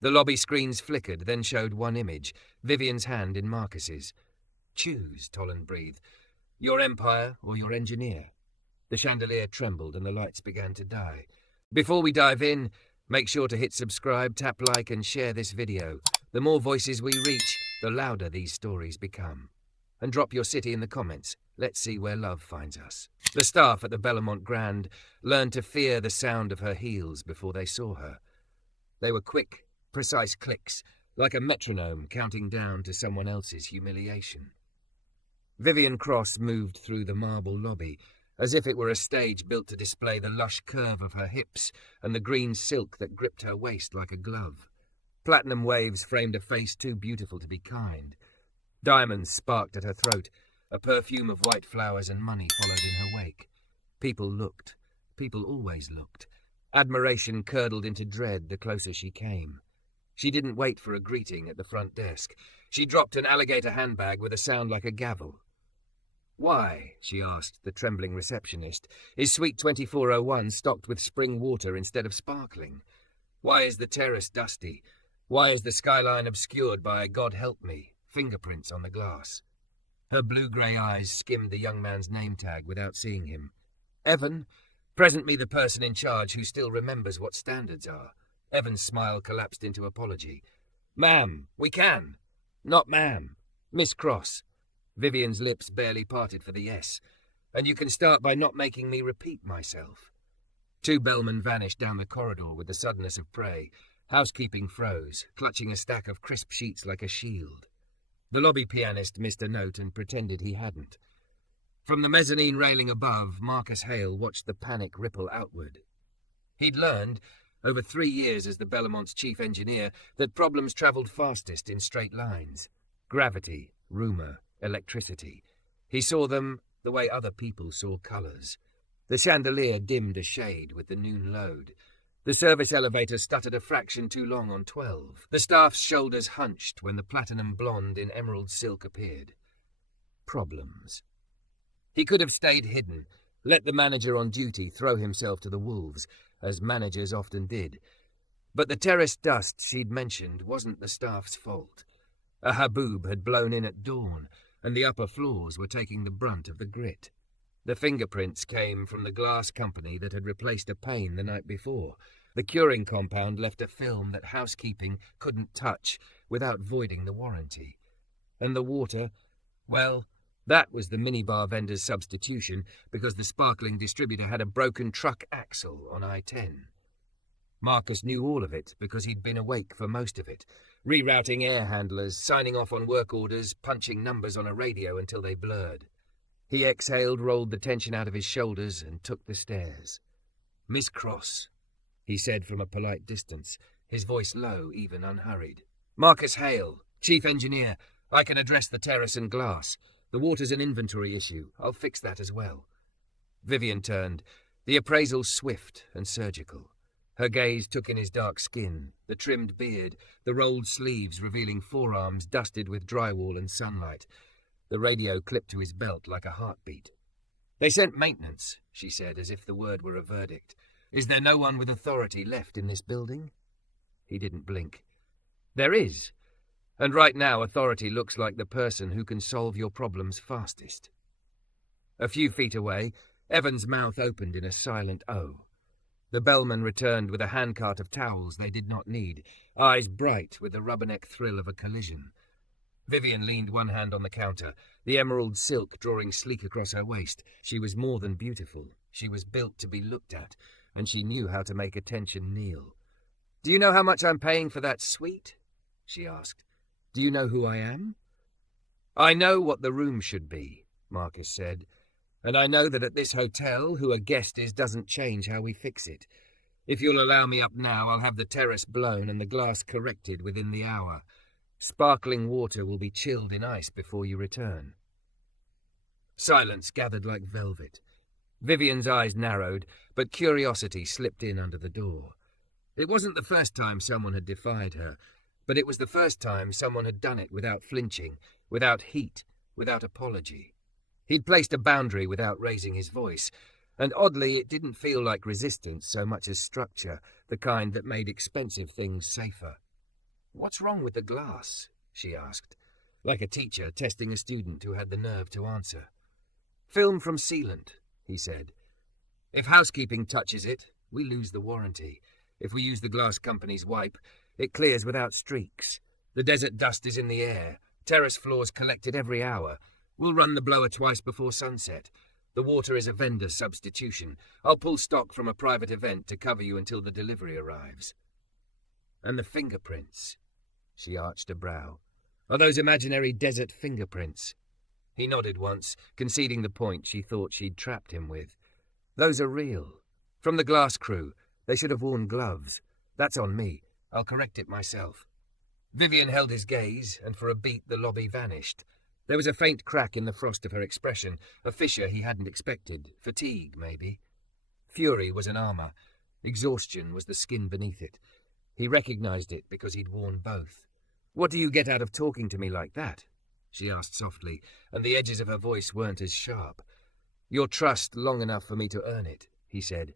The lobby screens flickered, then showed one image, Vivian's hand in Marcus's. "Choose," Toland breathed. "Your empire or your engineer." The chandelier trembled and the lights began to die. Before we dive in, make sure to hit subscribe, tap like and share this video. The more voices we reach, the louder these stories become. And drop your city in the comments. Let's see where love finds us. The staff at the Bellamont Grand learned to fear the sound of her heels before they saw her. They were quick, precise clicks, like a metronome counting down to someone else's humiliation. Vivian Cross moved through the marble lobby, as if it were a stage built to display the lush curve of her hips and the green silk that gripped her waist like a glove. Platinum waves framed a face too beautiful to be kind. Diamonds sparked at her throat. A perfume of white flowers and money followed in her wake. People looked. People always looked. Admiration curdled into dread the closer she came. She didn't wait for a greeting at the front desk. She dropped an alligator handbag with a sound like a gavel. "Why," she asked the trembling receptionist, "is Suite 2401 stocked with spring water instead of sparkling? Why is the terrace dusty? Why is the skyline obscured by, God help me, fingerprints on the glass?" Her blue-grey eyes skimmed the young man's name tag without seeing him. "Evan, present me the person in charge who still remembers what standards are." Evan's smile collapsed into apology. "Ma'am, we can." "Not ma'am. Miss Cross." Vivian's lips barely parted for the yes. "And you can start by not making me repeat myself." Two bellmen vanished down the corridor with the suddenness of prey. Housekeeping froze, clutching a stack of crisp sheets like a shield. The lobby pianist missed a note and pretended he hadn't. From the mezzanine railing above, Marcus Hale watched the panic ripple outward. He'd learned, over 3 years as the Bellamont's chief engineer, that problems travelled fastest in straight lines. Gravity, rumour, electricity. He saw them the way other people saw colours. The chandelier dimmed a shade with the noon load. The service elevator stuttered a fraction too long on 12. The staff's shoulders hunched when the platinum blonde in emerald silk appeared. Problems. He could have stayed hidden, let the manager on duty throw himself to the wolves, as managers often did. But the terrace dust she'd mentioned wasn't the staff's fault. A haboob had blown in at dawn, and the upper floors were taking the brunt of the grit. The fingerprints came from the glass company that had replaced a pane the night before. The curing compound left a film that housekeeping couldn't touch without voiding the warranty. And the water, well, that was the minibar vendor's substitution because the sparkling distributor had a broken truck axle on I-10. Marcus knew all of it because he'd been awake for most of it, rerouting air handlers, signing off on work orders, punching numbers on a radio until they blurred. He exhaled, rolled the tension out of his shoulders, and took the stairs. "Miss Cross," he said from a polite distance, his voice low, even unhurried. "Marcus Hale, chief engineer. I can address the terrace and glass. The water's an inventory issue. I'll fix that as well." Vivian turned, the appraisal swift and surgical. Her gaze took in his dark skin, the trimmed beard, the rolled sleeves revealing forearms dusted with drywall and sunlight. The radio clipped to his belt like a heartbeat. "They sent maintenance," she said, as if the word were a verdict. "Is there no one with authority left in this building?" He didn't blink. "There is. And right now authority looks like the person who can solve your problems fastest." A few feet away, Evan's mouth opened in a silent O. The bellman returned with a handcart of towels they did not need, eyes bright with the rubberneck thrill of a collision. Vivian leaned one hand on the counter, the emerald silk drawing sleek across her waist. She was more than beautiful. She was built to be looked at, and she knew how to make attention kneel. "Do you know how much I'm paying for that suite?" she asked. "Do you know who I am?" "I know what the room should be," Marcus said. "And I know that at this hotel, who a guest is doesn't change how we fix it. If you'll allow me up now, I'll have the terrace blown and the glass corrected within the hour. Sparkling water will be chilled in ice before you return." Silence gathered like velvet. Vivian's eyes narrowed, but curiosity slipped in under the door. It wasn't the first time someone had defied her, but it was the first time someone had done it without flinching, without heat, without apology. He'd placed a boundary without raising his voice, and oddly it didn't feel like resistance so much as structure, the kind that made expensive things safer. "What's wrong with the glass?" she asked, like a teacher testing a student who had the nerve to answer. "Film from sealant," he said. "If housekeeping touches it, we lose the warranty. If we use the glass company's wipe, it clears without streaks. The desert dust is in the air. Terrace floors collect it every hour. We'll run the blower twice before sunset. The water is a vendor substitution. I'll pull stock from a private event to cover you until the delivery arrives." "And the fingerprints?" She arched a brow. "Are those imaginary desert fingerprints?" He nodded once, conceding the point she thought she'd trapped him with. "Those are real. From the glass crew. They should have worn gloves. That's on me. I'll correct it myself." Vivian held his gaze, and for a beat the lobby vanished. There was a faint crack in the frost of her expression, a fissure he hadn't expected. Fatigue, maybe. Fury was an armor. Exhaustion was the skin beneath it. He recognized it because he'd worn both. "What do you get out of talking to me like that?" she asked softly, and the edges of her voice weren't as sharp. "Your trust long enough for me to earn it," he said,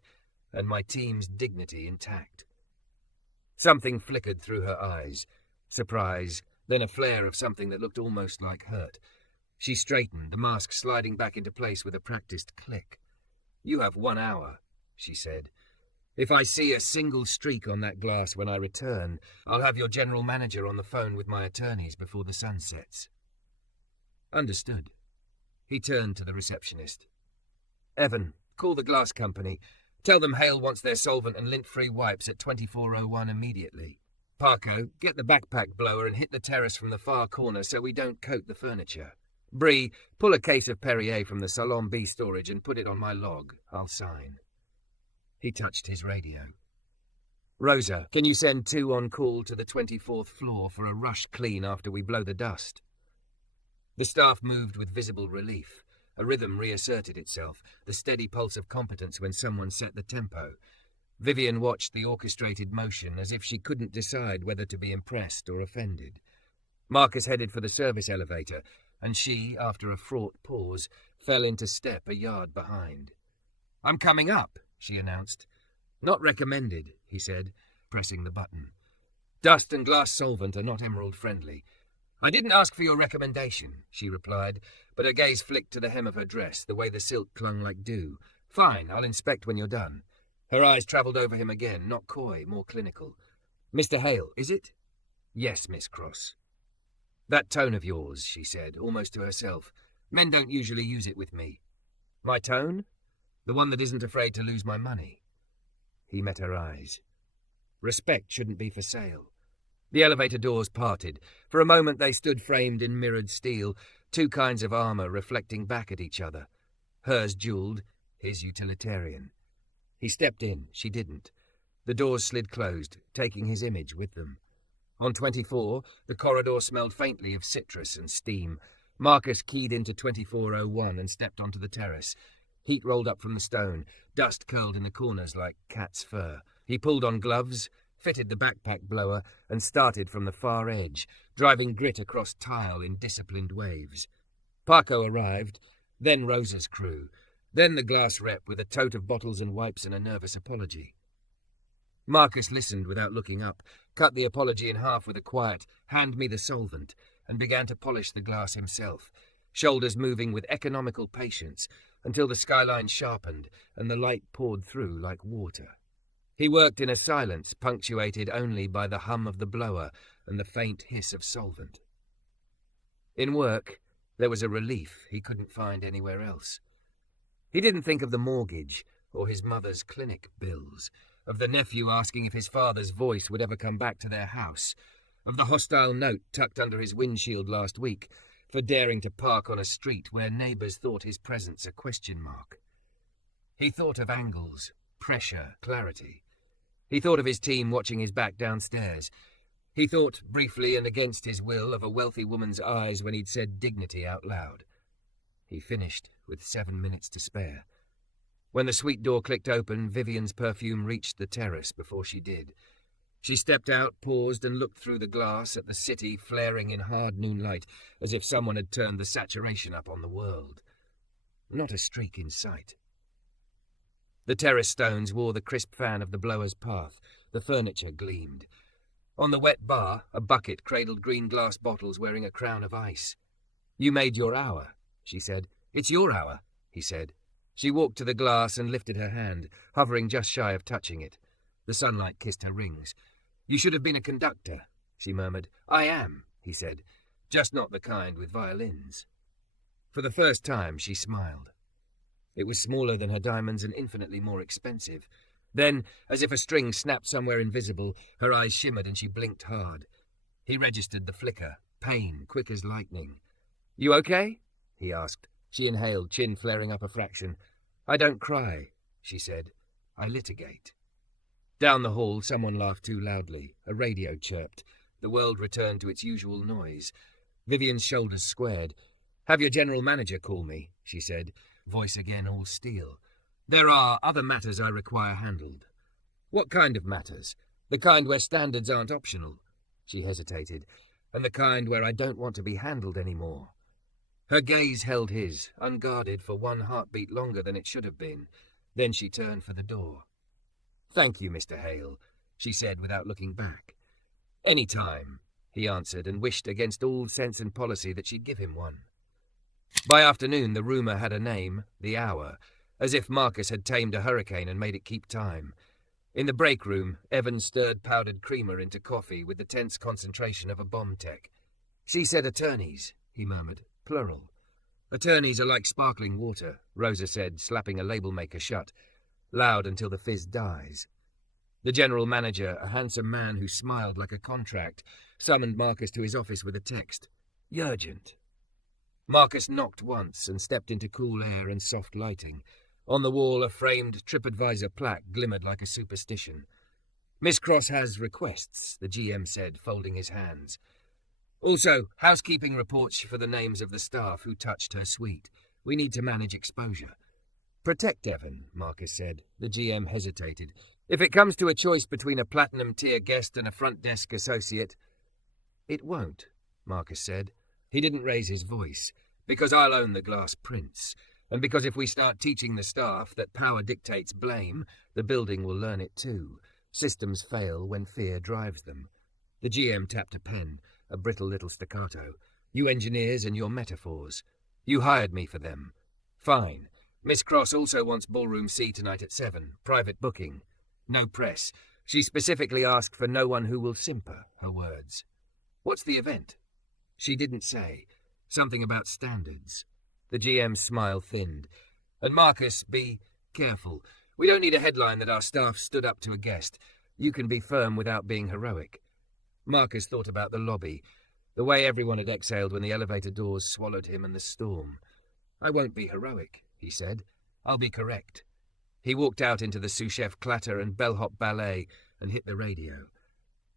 "and my team's dignity intact." Something flickered through her eyes. Surprise, then a flare of something that looked almost like hurt. She straightened, the mask sliding back into place with a practiced click. "You have 1 hour," she said. "If I see a single streak on that glass when I return, I'll have your general manager on the phone with my attorneys before the sun sets." "Understood." He turned to the receptionist. "Evan, call the glass company. Tell them Hale wants their solvent and lint-free wipes at 2401 immediately. Parko, get the backpack blower and hit the terrace from the far corner so we don't coat the furniture. Bree, pull a case of Perrier from the Salon B storage and put it on my log. I'll sign." He touched his radio. "Rosa, can you send 2 on call to the 24th floor for a rush clean after we blow the dust?" The staff moved with visible relief. A rhythm reasserted itself, the steady pulse of competence when someone set the tempo. Vivian watched the orchestrated motion as if she couldn't decide whether to be impressed or offended. Marcus headed for the service elevator, and she, after a fraught pause, fell into step a yard behind. "I'm coming up," she announced. "Not recommended," he said, pressing the button. "Dust and glass solvent are not emerald-friendly." "I didn't ask for your recommendation," she replied, but her gaze flicked to the hem of her dress, the way the silk clung like dew. "Fine, I'll inspect when you're done." Her eyes travelled over him again, not coy, more clinical. "Mr. Hale, is it?" "Yes, Miss Cross." "That tone of yours," she said, almost to herself. "Men don't usually use it with me." "My tone?" "The one that isn't afraid to lose my money." He met her eyes. Respect shouldn't be for sale. The elevator doors parted. For a moment they stood framed in mirrored steel, 2 kinds of armour reflecting back at each other. Hers jewelled, his utilitarian. He stepped in, she didn't. The doors slid closed, taking his image with them. On 24, the corridor smelled faintly of citrus and steam. Marcus keyed into 2401 and stepped onto the terrace. Heat rolled up from the stone, dust curled in the corners like cat's fur. He pulled on gloves, fitted the backpack blower, and started from the far edge, driving grit across tile in disciplined waves. Parko arrived, then Rosa's crew, then the glass rep with a tote of bottles and wipes and a nervous apology. Marcus listened without looking up, cut the apology in half with a quiet, "Hand me the solvent," and began to polish the glass himself, shoulders moving with economical patience until the skyline sharpened and the light poured through like water. He worked in a silence punctuated only by the hum of the blower and the faint hiss of solvent. In work, there was a relief he couldn't find anywhere else. He didn't think of the mortgage or his mother's clinic bills, of the nephew asking if his father's voice would ever come back to their house, of the hostile note tucked under his windshield last week for daring to park on a street where neighbours thought his presence a question mark. He thought of angles, pressure, clarity. He thought of his team watching his back downstairs. He thought, briefly and against his will, of a wealthy woman's eyes when he'd said dignity out loud. He finished with 7 minutes to spare. When the suite door clicked open, Vivian's perfume reached the terrace before she did. She stepped out, paused, and looked through the glass at the city flaring in hard noonlight, as if someone had turned the saturation up on the world. Not a streak in sight. The terrace stones wore the crisp fan of the blower's path. The furniture gleamed. On the wet bar, a bucket cradled green glass bottles wearing a crown of ice. "You made your hour," she said. "It's your hour," he said. She walked to the glass and lifted her hand, hovering just shy of touching it. The sunlight kissed her rings. "You should have been a conductor," she murmured. "I am," he said. "Just not the kind with violins." For the first time, she smiled. It was smaller than her diamonds and infinitely more expensive. Then, as if a string snapped somewhere invisible, her eyes shimmered and she blinked hard. He registered the flicker, pain, quick as lightning. "You okay?" he asked. She inhaled, chin flaring up a fraction. "I don't cry," she said. "I litigate." Down the hall, someone laughed too loudly. A radio chirped. The world returned to its usual noise. Vivian's shoulders squared. "Have your general manager call me," she said, voice again all steel. "There are other matters I require handled." "What kind of matters?" "The kind where standards aren't optional." She hesitated. "And the kind where I don't want to be handled anymore." Her gaze held his, unguarded for one heartbeat longer than it should have been. Then she turned for the door. "Thank you, Mr. Hale," she said without looking back. "Any time," he answered, and wished against all sense and policy that she'd give him one. By afternoon, the rumour had a name, The Hour, as if Marcus had tamed a hurricane and made it keep time. In the break room, Evans stirred powdered creamer into coffee with the tense concentration of a bomb tech. "She said attorneys," he murmured. "Plural." "Attorneys are like sparkling water," Rosa said, slapping a label maker shut. "Loud until the fizz dies." The general manager, a handsome man who smiled like a contract, summoned Marcus to his office with a text. "Urgent." Marcus knocked once and stepped into cool air and soft lighting. On the wall, a framed TripAdvisor plaque glimmered like a superstition. "Miss Cross has requests," the GM said, folding his hands. "Also, housekeeping reports for the names of the staff who touched her suite. We need to manage exposure." "Protect Evan," Marcus said. The GM hesitated. "If it comes to a choice between a platinum-tier guest and a front desk associate—" "It won't," Marcus said. He didn't raise his voice. "Because I'll own the glass prince. And because if we start teaching the staff that power dictates blame, the building will learn it too. Systems fail when fear drives them." The GM tapped a pen, a brittle little staccato. "You engineers and your metaphors. You hired me for them. Fine. Miss Cross also wants Ballroom C tonight at 7. Private booking. No press. She specifically asked for no one who will simper," her words. "What's the event?" She didn't say. Something about standards. The GM's smile thinned. "And Marcus, be careful. We don't need a headline that our staff stood up to a guest. You can be firm without being heroic." Marcus thought about the lobby, the way everyone had exhaled when the elevator doors swallowed him and the storm. "I won't be heroic," he said. "I'll be correct." He walked out into the sous-chef clatter and bellhop ballet and hit the radio.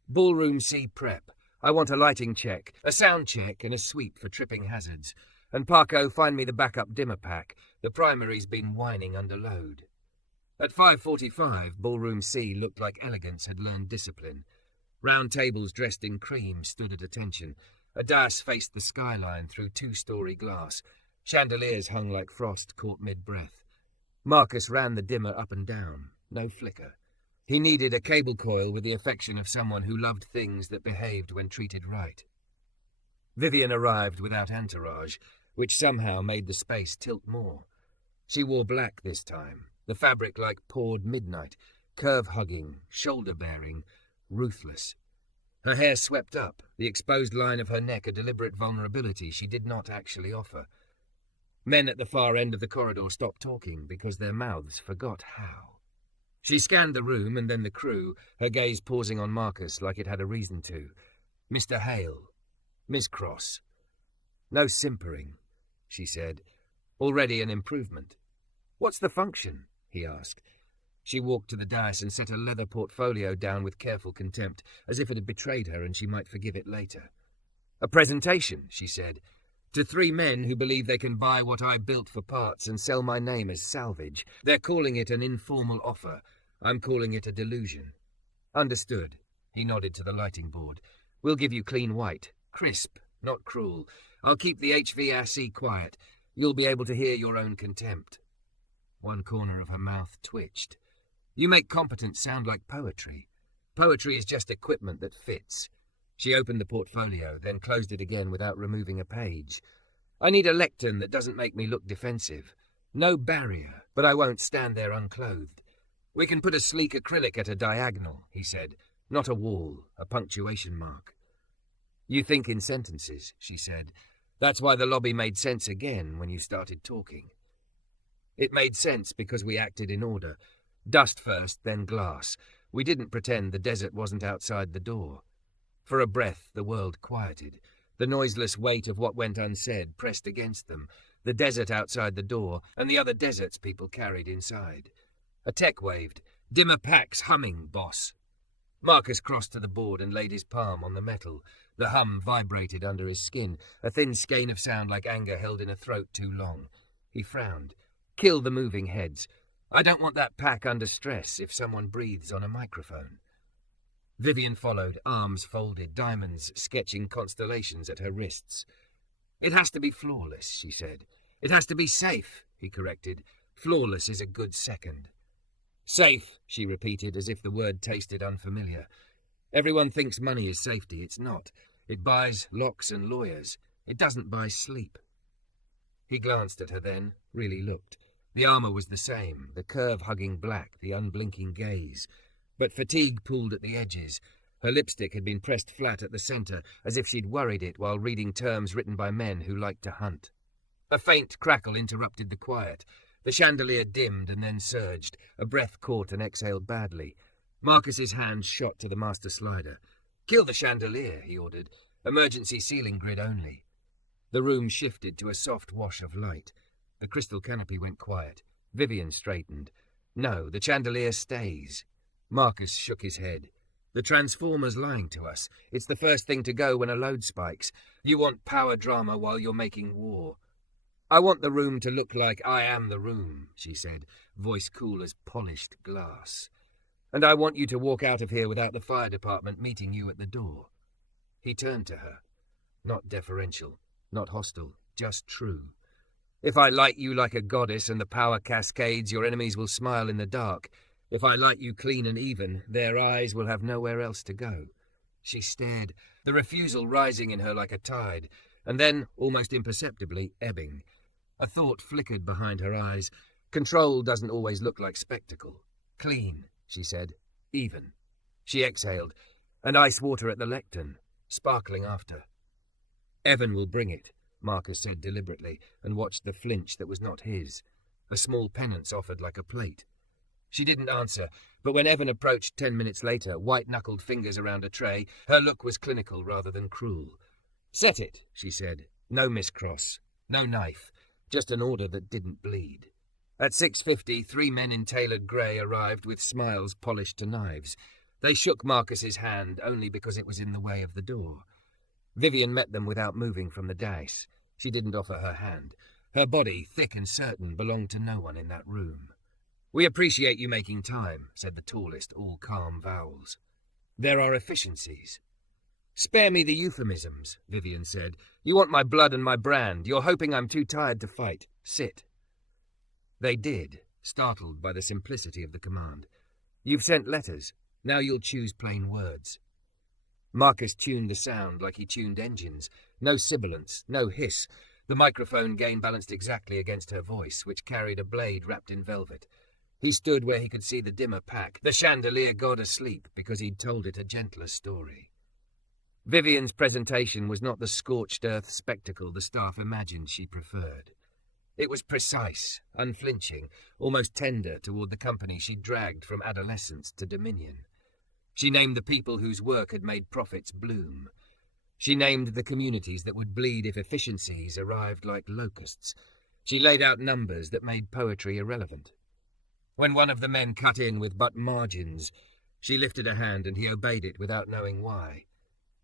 "Ballroom C prep. I want a lighting check, a sound check, and a sweep for tripping hazards. And Parko, find me the backup dimmer pack. The primary's been whining under load." At 5:45, Ballroom C looked like elegance had learned discipline. Round tables dressed in cream stood at attention. A dais faced the skyline through 2-story glass. Chandeliers hung like frost caught mid-breath. Marcus ran the dimmer up and down. No flicker. He needed a cable coil with the affection of someone who loved things that behaved when treated right. Vivian arrived without entourage, which somehow made the space tilt more. She wore black this time, the fabric like poured midnight, curve-hugging, shoulder-bearing, ruthless. Her hair swept up, the exposed line of her neck a deliberate vulnerability she did not actually offer. Men at the far end of the corridor stopped talking because their mouths forgot how. She scanned the room and then the crew, her gaze pausing on Marcus like it had a reason to. "Mr. Hale. Miss Cross." "No simpering," she said. "Already an improvement." "What's the function?" he asked. She walked to the dais and set a leather portfolio down with careful contempt, as if it had betrayed her and she might forgive it later. "A presentation," she said, "to 3 men who believe they can buy what I built for parts and sell my name as salvage. They're calling it an informal offer. I'm calling it a delusion." "Understood." He nodded to the lighting board. "We'll give you clean white. Crisp, not cruel. I'll keep the HVAC quiet. You'll be able to hear your own contempt." One corner of her mouth twitched. "You make competence sound like poetry." Poetry is just equipment that fits. She opened the portfolio, then closed it again without removing a page. I need a lectern that doesn't make me look defensive. No barrier, but I won't stand there unclothed. We can put a sleek acrylic at a diagonal, he said. Not a wall, a punctuation mark. You think in sentences, she said. That's why the lobby made sense again when you started talking. It made sense because we acted in order. Dust first, then glass. We didn't pretend the desert wasn't outside the door. For a breath, the world quieted. The noiseless weight of what went unsaid pressed against them. The desert outside the door, and the other deserts people carried inside. A tech waved. Dimmer packs humming, boss. Marcus crossed to the board and laid his palm on the metal. The hum vibrated under his skin, a thin skein of sound like anger held in a throat too long. He frowned. Kill the moving heads. I don't want that pack under stress if someone breathes on a microphone. Vivian followed, arms folded, diamonds sketching constellations at her wrists. It has to be flawless, she said. It has to be safe, he corrected. Flawless is a good second. Safe, she repeated, as if the word tasted unfamiliar. Everyone thinks money is safety. It's not. It buys locks and lawyers. It doesn't buy sleep. He glanced at her then, really looked. The armor was the same, the curve-hugging black, the unblinking gaze. But fatigue pulled at the edges. Her lipstick had been pressed flat at the center, as if she'd worried it while reading terms written by men who liked to hunt. A faint crackle interrupted the quiet. The chandelier dimmed and then surged. A breath caught and exhaled badly. Marcus's hand shot to the master slider. Kill the chandelier, he ordered. Emergency ceiling grid only. The room shifted to a soft wash of light. The crystal canopy went quiet. Vivian straightened. No, the chandelier stays. Marcus shook his head. The transformer's lying to us. It's the first thing to go when a load spikes. You want power drama while you're making war. I want the room to look like I am the room, she said, voice cool as polished glass. And I want you to walk out of here without the fire department meeting you at the door. He turned to her. Not deferential, not hostile, just true. If I light you like a goddess and the power cascades, your enemies will smile in the dark. If I light you clean and even, their eyes will have nowhere else to go. She stared, the refusal rising in her like a tide, and then, almost imperceptibly, ebbing. A thought flickered behind her eyes. Control doesn't always look like spectacle. Clean, she said. Even. She exhaled. And ice water at the lectern. Sparkling after. Evan will bring it, Marcus said deliberately, and watched the flinch that was not his. A small penance offered like a plate. She didn't answer, but when Evan approached 10 minutes later, white-knuckled fingers around a tray, her look was clinical rather than cruel. Set it, she said. No Miss Cross. No knife. Just an order that didn't bleed. At 6:50, 3 men in tailored grey arrived with smiles polished to knives. They shook Marcus's hand only because it was in the way of the door. Vivian met them without moving from the dais. She didn't offer her hand. Her body, thick and certain, belonged to no one in that room. We appreciate you making time, said the tallest, all calm vowels. There are efficiencies. Spare me the euphemisms, Vivian said. You want my blood and my brand. You're hoping I'm too tired to fight. Sit. They did, startled by the simplicity of the command. You've sent letters. Now you'll choose plain words. Marcus tuned the sound like he tuned engines. No sibilance, no hiss. The microphone gain balanced exactly against her voice, which carried a blade wrapped in velvet. He stood where he could see the dimmer pack, the chandelier god asleep, because he'd told it a gentler story. Vivian's presentation was not the scorched earth spectacle the staff imagined she preferred. It was precise, unflinching, almost tender toward the company she'd dragged from adolescence to dominion. She named the people whose work had made profits bloom. She named the communities that would bleed if efficiencies arrived like locusts. She laid out numbers that made poetry irrelevant. When one of the men cut in with but margins, she lifted a hand and he obeyed it without knowing why.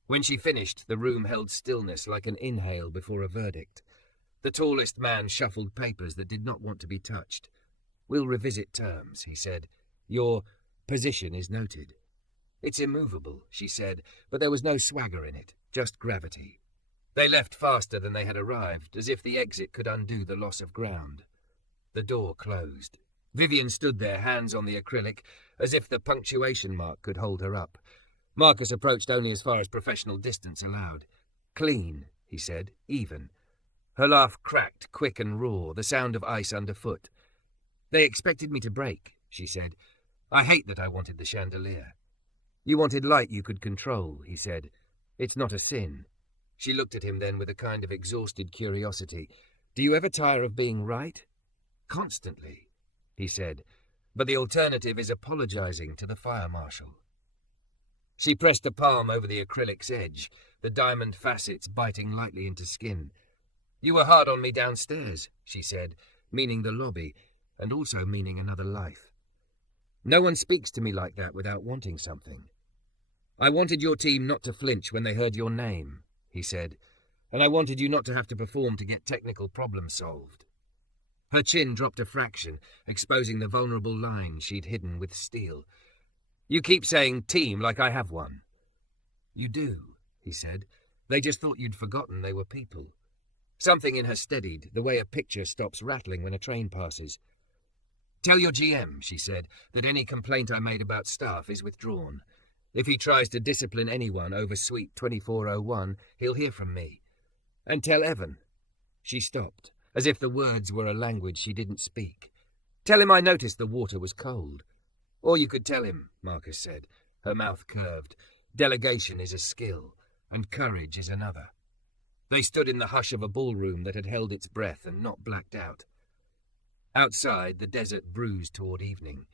When she finished, the room held stillness like an inhale before a verdict. The tallest man shuffled papers that did not want to be touched. We'll revisit terms, he said. Your position is noted. It's immovable, she said, but there was no swagger in it, just gravity. They left faster than they had arrived, as if the exit could undo the loss of ground. The door closed. Vivian stood there, hands on the acrylic, as if the punctuation mark could hold her up. Marcus approached only as far as professional distance allowed. "Clean," he said, "even." Her laugh cracked, quick and raw, the sound of ice underfoot. "They expected me to break," she said. "I hate that I wanted the chandelier." "You wanted light you could control," he said. "It's not a sin." She looked at him then with a kind of exhausted curiosity. "Do you ever tire of being right?" "Constantly," he said. "But the alternative is apologizing to the fire marshal." She pressed a palm over the acrylic's edge, the diamond facets biting lightly into skin. "You were hard on me downstairs," she said, meaning the lobby, and also meaning another life. "No one speaks to me like that without wanting something." "I wanted your team not to flinch when they heard your name," he said, "and I wanted you not to have to perform to get technical problems solved." Her chin dropped a fraction, exposing the vulnerable line she'd hidden with steel. "You keep saying team like I have one." "You do," he said. "They just thought you'd forgotten they were people." Something in her steadied, the way a picture stops rattling when a train passes. "Tell your GM," she said, "that any complaint I made about staff is withdrawn. If he tries to discipline anyone over Suite 2401, he'll hear from me. And tell Evan." She stopped, as if the words were a language she didn't speak. "Tell him I noticed the water was cold." "Or you could tell him," Marcus said. Her mouth curved. "Delegation is a skill, and courage is another." They stood in the hush of a ballroom that had held its breath and not blacked out. Outside, the desert bruised toward evening.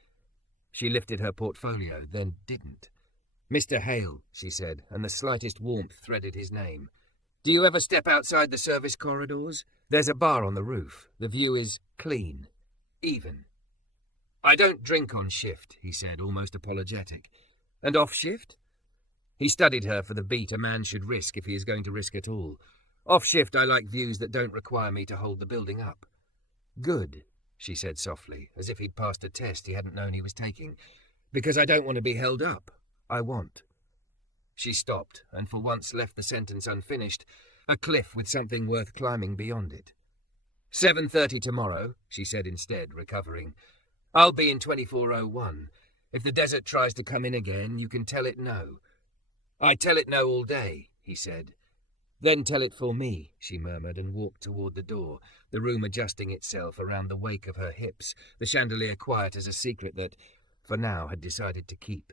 She lifted her portfolio, then didn't. "Mr. Hale," she said, and the slightest warmth threaded his name. "Do you ever step outside the service corridors? There's a bar on the roof. The view is clean. Even." "I don't drink on shift," he said, almost apologetic. "And off shift?" He studied her for the beat a man should risk if he is going to risk at all. "Off shift I like views that don't require me to hold the building up." "Good," she said softly, as if he'd passed a test he hadn't known he was taking. "Because I don't want to be held up. I want." She stopped, and for once left the sentence unfinished, a cliff with something worth climbing beyond it. 7:30 tomorrow, she said instead, recovering. "I'll be in 2401. If the desert tries to come in again, you can tell it no." "I tell it no all day," he said. "Then tell it for me," she murmured, and walked toward the door, the room adjusting itself around the wake of her hips, the chandelier quiet as a secret that, for now, had decided to keep.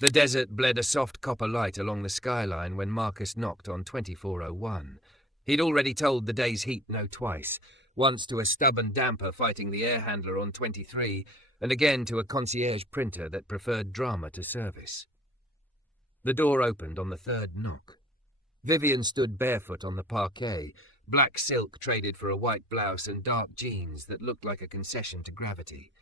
The desert bled a soft copper light along the skyline when Marcus knocked on 2401. He'd already told the day's heat no twice, once to a stubborn damper fighting the air handler on 23, and again to a concierge printer that preferred drama to service. The door opened on the third knock. Vivian stood barefoot on the parquet, black silk traded for a white blouse and dark jeans that looked like a concession to gravity.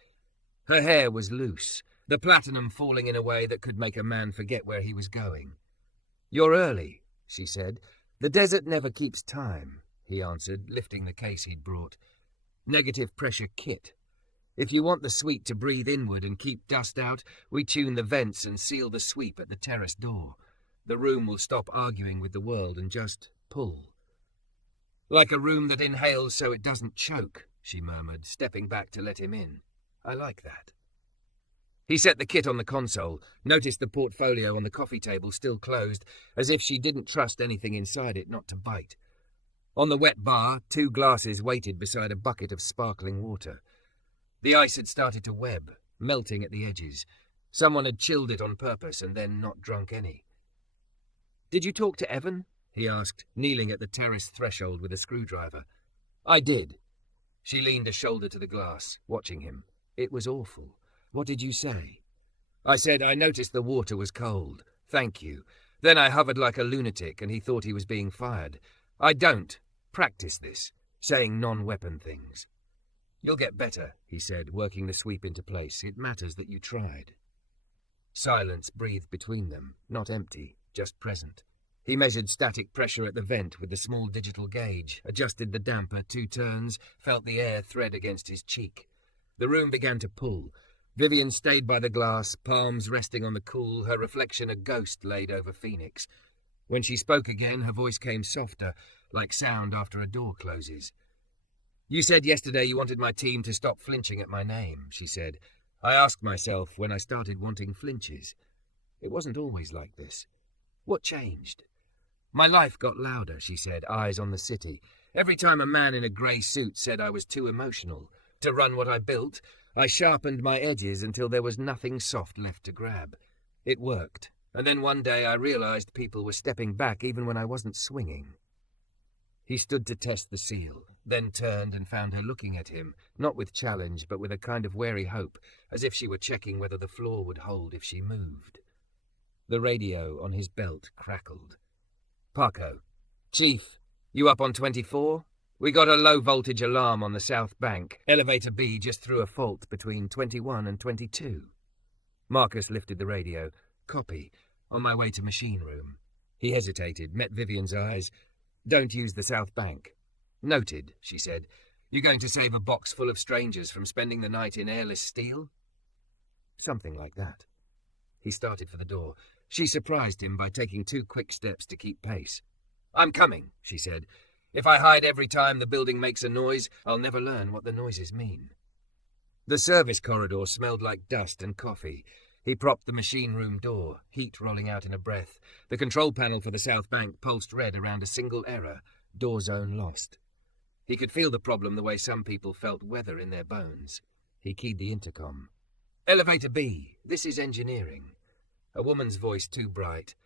Her hair was loose, the platinum falling in a way that could make a man forget where he was going. "You're early," she said. "The desert never keeps time," he answered, lifting the case he'd brought. "Negative pressure kit. If you want the suite to breathe inward and keep dust out, we tune the vents and seal the sweep at the terrace door. The room will stop arguing with the world and just pull." "Like a room that inhales so it doesn't choke," she murmured, stepping back to let him in. "I like that." He set the kit on the console, noticed the portfolio on the coffee table still closed, as if she didn't trust anything inside it not to bite. On the wet bar, 2 glasses waited beside a bucket of sparkling water. The ice had started to web, melting at the edges. Someone had chilled it on purpose and then not drunk any. "Did you talk to Evan?" he asked, kneeling at the terrace threshold with a screwdriver. "I did." She leaned a shoulder to the glass, watching him. "It was awful. What did you say?" "I said I noticed the water was cold. Thank you. Then I hovered like a lunatic and he thought he was being fired. I don't practice this, saying non-weapon things." "You'll get better," he said, working the sweep into place. "It matters that you tried." Silence breathed between them, not empty, just present. He measured static pressure at the vent with the small digital gauge, adjusted the damper 2 turns, felt the air thread against his cheek. The room began to pull. Vivian stayed by the glass, palms resting on the cool, her reflection a ghost laid over Phoenix. When she spoke again, her voice came softer, like sound after a door closes. "You said yesterday you wanted my team to stop flinching at my name," she said. I asked myself when I started wanting flinches. It wasn't always like this. What changed? My life got louder, she said, eyes on the city. Every time a man in a grey suit said I was too emotional to run what I built, I sharpened my edges until there was nothing soft left to grab. It worked, and then one day I realized people were stepping back even when I wasn't swinging. He stood to test the seal, then turned and found her looking at him, not with challenge, but with a kind of wary hope, as if she were checking whether the floor would hold if she moved. The radio on his belt crackled. "Parko. Chief, you up on 24? We got a low-voltage alarm on the South Bank. Elevator B just threw a fault between 21 and 22. Marcus lifted the radio. "Copy. On my way to machine room." He hesitated, met Vivian's eyes. "Don't use the South Bank." "Noted," she said. "You going to save a box full of strangers from spending the night in airless steel?" Something like that. He started for the door. She surprised him by taking 2 quick steps to keep pace. "I'm coming," she said. "If I hide every time the building makes a noise, I'll never learn what the noises mean." The service corridor smelled like dust and coffee. He propped the machine room door, heat rolling out in a breath. The control panel for the South Bank pulsed red around a single error: door zone lost. He could feel the problem the way some people felt weather in their bones. He keyed the intercom. "Elevator B, this is engineering." A woman's voice too bright.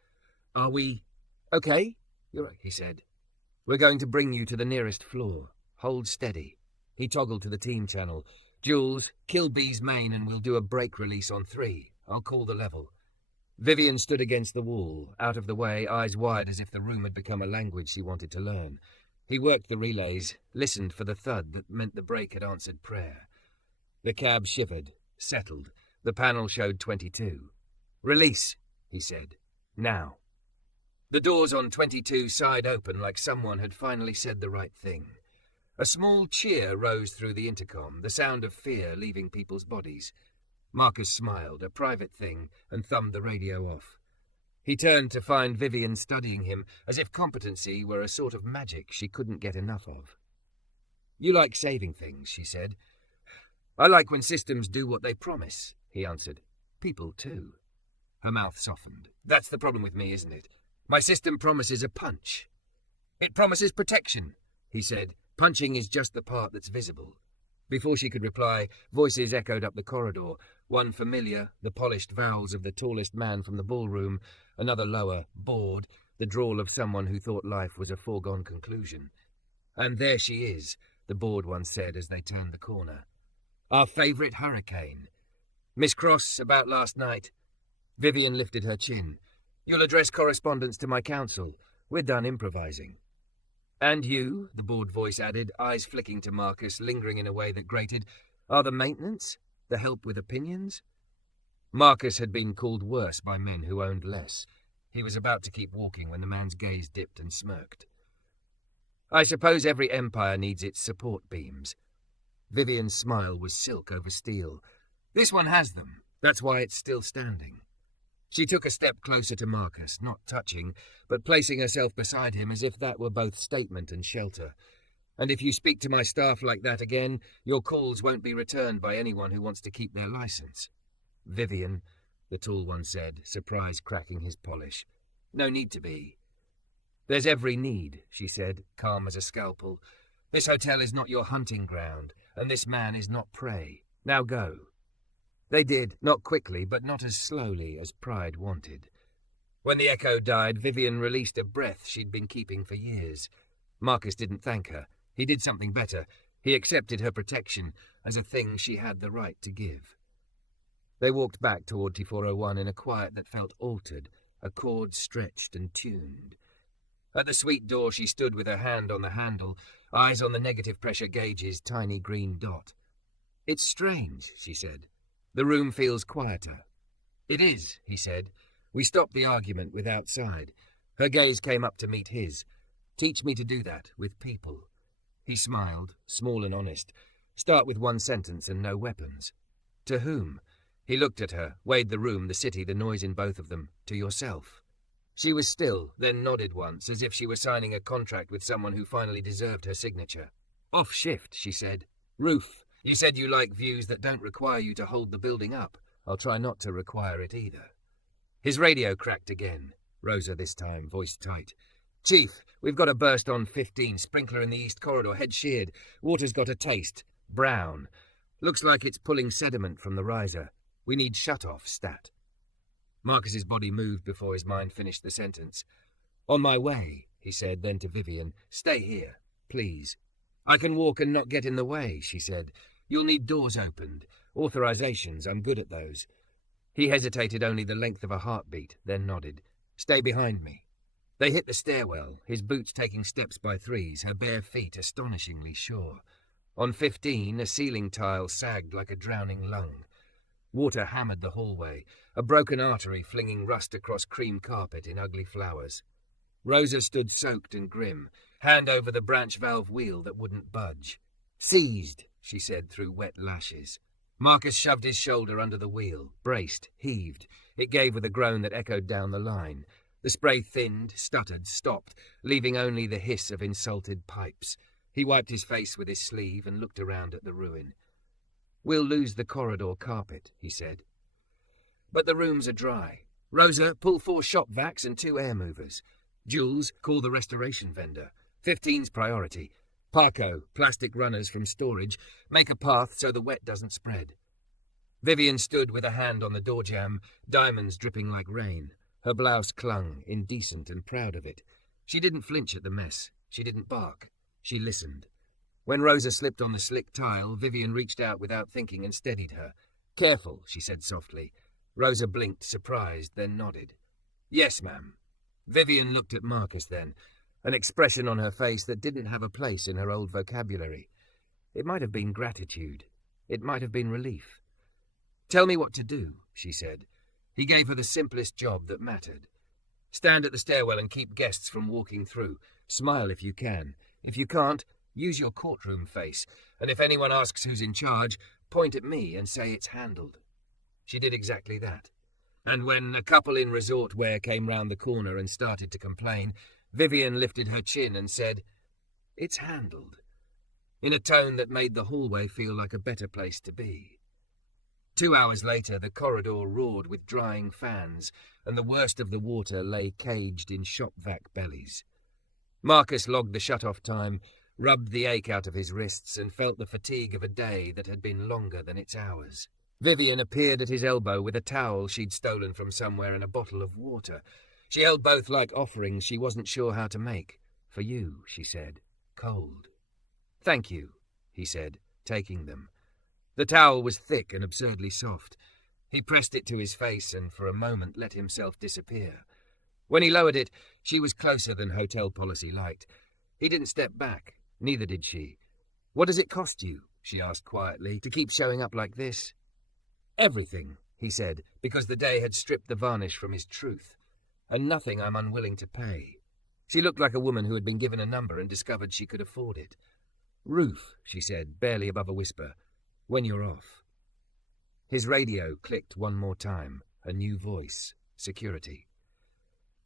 "Are we okay?" "You're right," he said. "We're going to bring you to the nearest floor. Hold steady." He toggled to the team channel. "Jules, kill B's main and we'll do a brake release on 3. I'll call the level." Vivian stood against the wall, out of the way, eyes wide as if the room had become a language she wanted to learn. He worked the relays, listened for the thud that meant the brake had answered prayer. The cab shivered, settled. The panel showed 22. "Release," he said. "Now." The doors on 22 sighed open like someone had finally said the right thing. A small cheer rose through the intercom, the sound of fear leaving people's bodies. Marcus smiled, a private thing, and thumbed the radio off. He turned to find Vivian studying him, as if competency were a sort of magic she couldn't get enough of. "You like saving things," she said. "I like when systems do what they promise," he answered. "People, too." Her mouth softened. "That's the problem with me, isn't it? My system promises a punch." "It promises protection," he said. "Punching is just the part that's visible." Before she could reply, voices echoed up the corridor, one familiar, the polished vowels of the tallest man from the ballroom, another lower, bored, the drawl of someone who thought life was a foregone conclusion. "And there she is," the bored one said as they turned the corner. "Our favourite hurricane. Miss Cross, about last night." Vivian lifted her chin. "You'll address correspondence to my counsel. We're done improvising." "And you," the bored voice added, eyes flicking to Marcus, lingering in a way that grated, "are the maintenance? The help with opinions?" Marcus had been called worse by men who owned less. He was about to keep walking when the man's gaze dipped and smirked. "I suppose every empire needs its support beams." Vivian's smile was silk over steel. "This one has them. That's why it's still standing." She took a step closer to Marcus, not touching, but placing herself beside him as if that were both statement and shelter. "And if you speak to my staff like that again, your calls won't be returned by anyone who wants to keep their license." "Vivian," the tall one said, surprise cracking his polish. "No need to be." "There's every need," she said, calm as a scalpel. "This hotel is not your hunting ground, and this man is not prey. Now go." They did, not quickly, but not as slowly as pride wanted. When the echo died, Vivian released a breath she'd been keeping for years. Marcus didn't thank her. He did something better. He accepted her protection as a thing she had the right to give. They walked back toward T401 in a quiet that felt altered, a chord stretched and tuned. At the suite door she stood with her hand on the handle, eyes on the negative pressure gauge's tiny green dot. "It's strange," she said. "The room feels quieter." "It is," he said. We stopped the argument with outside. Her gaze came up to meet his. "Teach me to do that, with people." He smiled, small and honest. "Start with one sentence and no weapons." "To whom?" He looked at her, weighed the room, the city, the noise in both of them. "To yourself." She was still, then nodded once, as if she were signing a contract with someone who finally deserved her signature. "Off shift," she said. "Roof. You said you like views that don't require you to hold the building up. I'll try not to require it either. His radio cracked again. Rosa this time, voice tight. Chief, we've got a burst on 15, sprinkler in the east corridor, head sheared. Water's got a taste. Brown. Looks like it's pulling sediment from the riser. We need shut-off, stat. Marcus's body moved before his mind finished the sentence. On my way, he said, then to Vivian. Stay here, please. I can walk and not get in the way, she said. You'll need doors opened. Authorizations, I'm good at those. He hesitated only the length of a heartbeat, then nodded. Stay behind me. They hit the stairwell, his boots taking steps by threes, her bare feet astonishingly sure. On 15, a ceiling tile sagged like a drowning lung. Water hammered the hallway, a broken artery flinging rust across cream carpet in ugly flowers. Rosa stood soaked and grim, hand over the branch valve wheel that wouldn't budge. Seized, she said through wet lashes. Marcus shoved his shoulder under the wheel, braced, heaved. It gave with a groan that echoed down the line. The spray thinned, stuttered, stopped, leaving only the hiss of insulted pipes. He wiped his face with his sleeve and looked around at the ruin. We'll lose the corridor carpet, he said. But the rooms are dry. Rosa, pull 4 shop vacs and 2 air movers. Jules, call the restoration vendor. 15's priority. Parco, plastic runners from storage. Make a path so the wet doesn't spread. Vivian stood with a hand on the door jamb, diamonds dripping like rain. Her blouse clung, indecent and proud of it. She didn't flinch at the mess. She didn't bark. She listened. When Rosa slipped on the slick tile, Vivian reached out without thinking and steadied her. Careful, she said softly. Rosa blinked, surprised, then nodded. Yes, ma'am. Vivian looked at Marcus then, an expression on her face that didn't have a place in her old vocabulary. It might have been gratitude. It might have been relief. Tell me what to do, she said. He gave her the simplest job that mattered. Stand at the stairwell and keep guests from walking through. Smile if you can. If you can't, use your courtroom face, and if anyone asks who's in charge, point at me and say it's handled. She did exactly that. And when a couple in resort wear came round the corner and started to complain, Vivian lifted her chin and said, It's handled, in a tone that made the hallway feel like a better place to be. 2 hours later, the corridor roared with drying fans, and the worst of the water lay caged in shop vac bellies. Marcus logged the shut-off time, rubbed the ache out of his wrists, and felt the fatigue of a day that had been longer than its hours. Vivian appeared at his elbow with a towel she'd stolen from somewhere and a bottle of water. She held both like offerings she wasn't sure how to make. For you, she said, cold. Thank you, he said, taking them. The towel was thick and absurdly soft. He pressed it to his face and for a moment let himself disappear. When he lowered it, she was closer than hotel policy liked. He didn't step back, neither did she. What does it cost you, she asked quietly, to keep showing up like this? Everything, he said, because the day had stripped the varnish from his truth. And nothing I'm unwilling to pay. She looked like a woman who had been given a number and discovered she could afford it. Roof, she said, barely above a whisper. When you're off. His radio clicked one more time. A new voice. Security.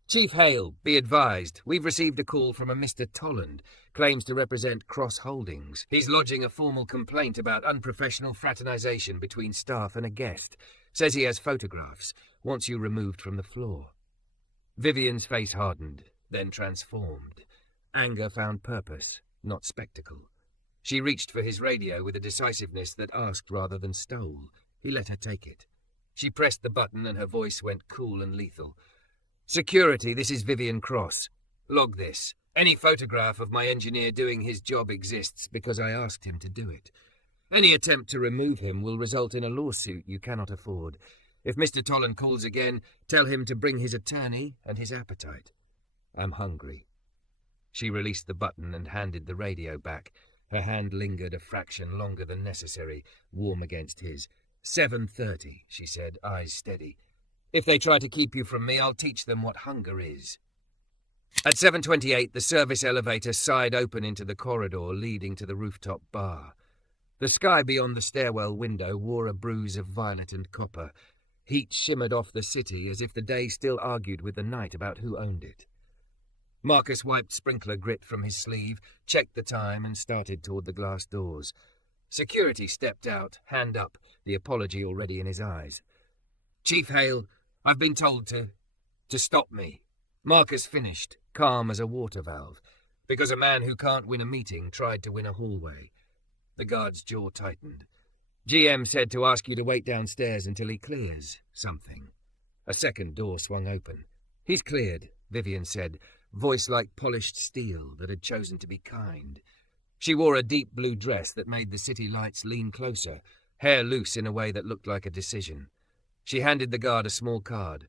Chief Hale, be advised. We've received a call from a Mr. Tolland. Claims to represent Cross Holdings. He's lodging a formal complaint about unprofessional fraternization between staff and a guest. Says he has photographs. Wants you removed from the floor. Vivian's face hardened, then transformed. Anger found purpose, not spectacle. She reached for his radio with a decisiveness that asked rather than stole. He let her take it. She pressed the button and her voice went cool and lethal. Security, this is Vivian Cross. Log this. Any photograph of my engineer doing his job exists because I asked him to do it. Any attempt to remove him will result in a lawsuit you cannot afford. If Mr. Tolland calls again, tell him to bring his attorney and his appetite. I'm hungry. She released the button and handed the radio back. Her hand lingered a fraction longer than necessary, warm against his. 7:30, she said, eyes steady. If they try to keep you from me, I'll teach them what hunger is. At 7:28, the service elevator sighed open into the corridor leading to the rooftop bar. The sky beyond the stairwell window wore a bruise of violet and copper. Heat shimmered off the city as if the day still argued with the night about who owned it. Marcus wiped sprinkler grit from his sleeve, checked the time, and started toward the glass doors. Security stepped out, hand up, the apology already in his eyes. "Chief Hale, I've been told to stop me." Marcus finished, calm as a water valve, because a man who can't win a meeting tried to win a hallway. The guard's jaw tightened. "GM said to ask you to wait downstairs until he clears something." A second door swung open. "He's cleared," Vivian said, voice like polished steel that had chosen to be kind. She wore a deep blue dress that made the city lights lean closer, hair loose in a way that looked like a decision. She handed the guard a small card.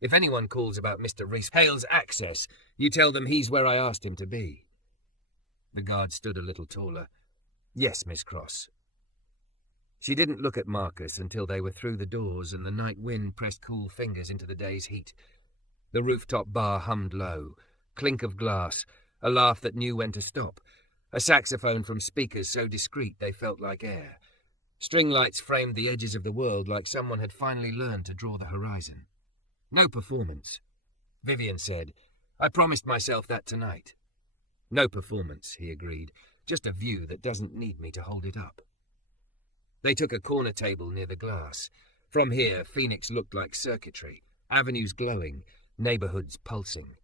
"If anyone calls about Mr. Reese Hale's access, you tell them he's where I asked him to be." The guard stood a little taller. "Yes, Miss Cross." She didn't look at Marcus until they were through the doors and the night wind pressed cool fingers into the day's heat. The rooftop bar hummed low, clink of glass, a laugh that knew when to stop, a saxophone from speakers so discreet they felt like air. String lights framed the edges of the world like someone had finally learned to draw the horizon. "No performance," Vivian said. "I promised myself that tonight." "No performance," he agreed. "Just a view that doesn't need me to hold it up." They took a corner table near the glass. From here, Phoenix looked like circuitry, avenues glowing, neighborhoods pulsing.